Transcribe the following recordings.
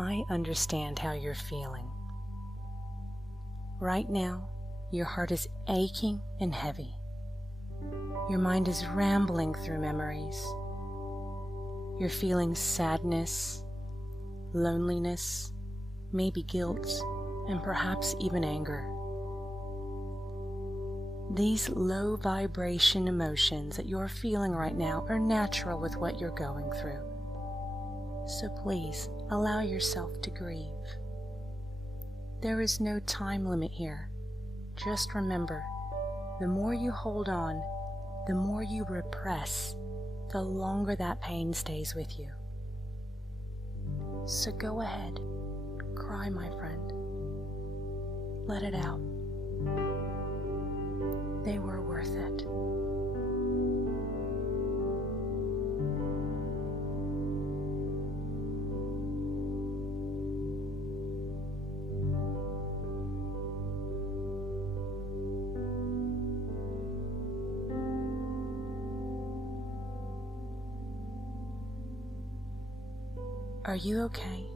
I understand how you're feeling. Right now, your heart is aching and heavy. Your mind is rambling through memories. You're feeling sadness, loneliness, maybe guilt, and perhaps even anger. These low vibration emotions that you're feeling right now are natural with what you're going through. So please allow yourself to grieve. There is no time limit here. Just remember, the more you hold on, the more you repress, the longer that pain stays with you. So go ahead, cry, my friend. Let it out. They were worth it. Are you okay?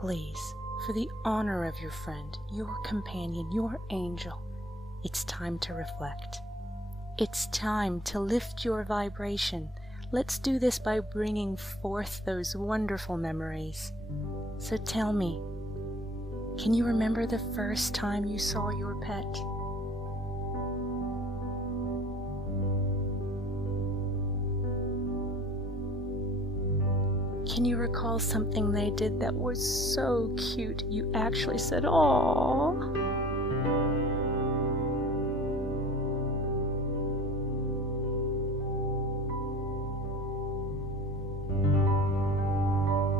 Please, for the honor of your friend, your companion, your angel, it's time to reflect. It's time to lift your vibration. Let's do this by bringing forth those wonderful memories. So tell me, can you remember the first time you saw your pet? Can you recall something they did that was so cute you actually said, "Aww"?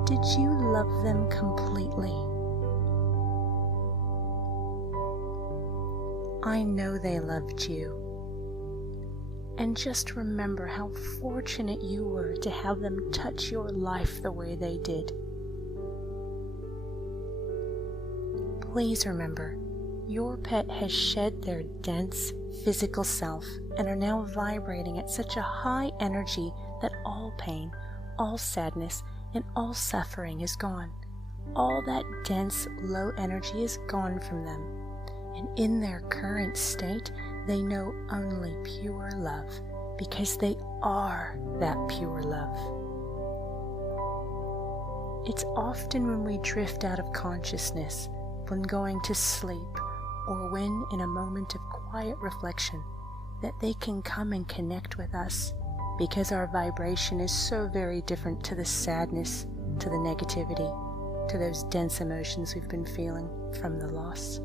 Did you love them completely? I know they loved you. And just remember how fortunate you were to have them touch your life the way they did. Please remember, your pet has shed their dense physical self and are now vibrating at such a high energy that all pain, all sadness, and all suffering is gone. All that dense, low energy is gone from them. And in their current state, they know only pure love, because they are that pure love. It's often when we drift out of consciousness, when going to sleep, or when in a moment of quiet reflection, that they can come and connect with us, because our vibration is so very different to the sadness, to the negativity, to those dense emotions we've been feeling from the loss.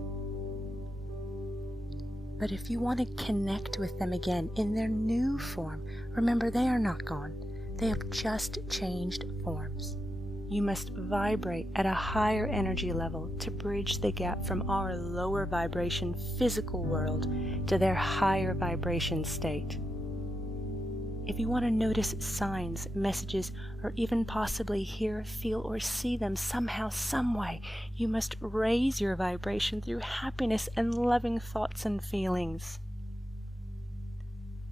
But if you want to connect with them again in their new form, remember they are not gone. They have just changed forms. You must vibrate at a higher energy level to bridge the gap from our lower vibration physical world to their higher vibration state. If you want to notice signs, messages, or even possibly hear, feel, or see them somehow, some way, you must raise your vibration through happiness and loving thoughts and feelings.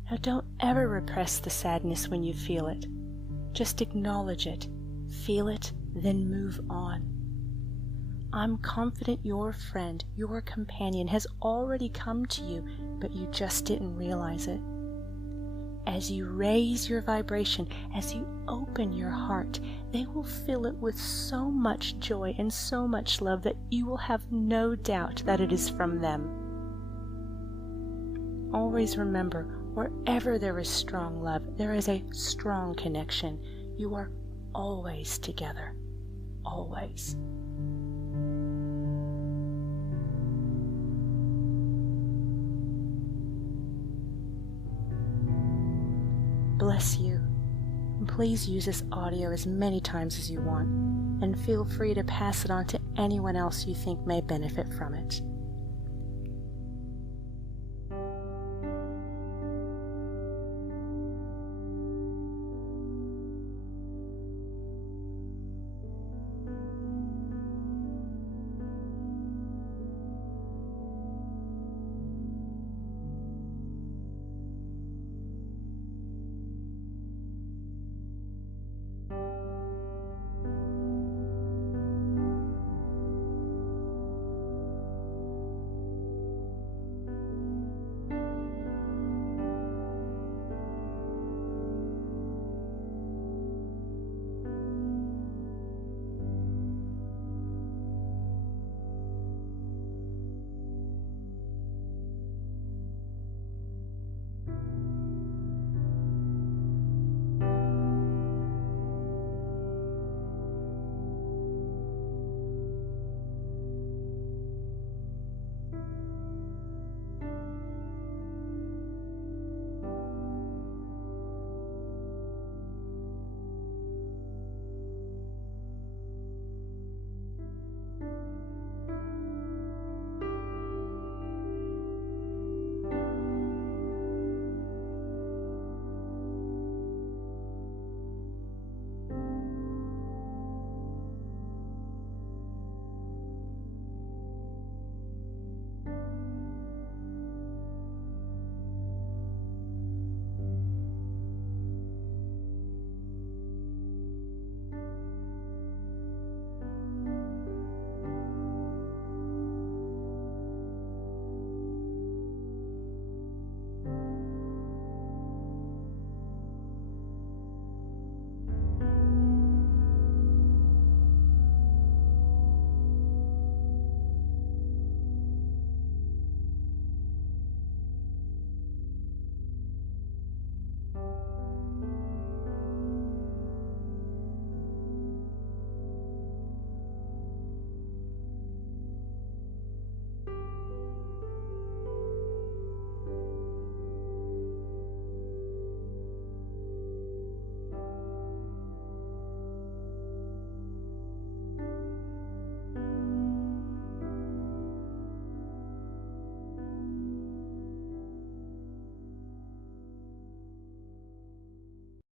Now don't ever repress the sadness when you feel it. Just acknowledge it, feel it, then move on. I'm confident your friend, your companion has already come to you, but you just didn't realize it. As you raise your vibration, as you open your heart, they will fill it with so much joy and so much love that you will have no doubt that it is from them. Always remember, wherever there is strong love, there is a strong connection. You are always together. Always. Bless you. And please use this audio as many times as you want, and feel free to pass it on to anyone else you think may benefit from it.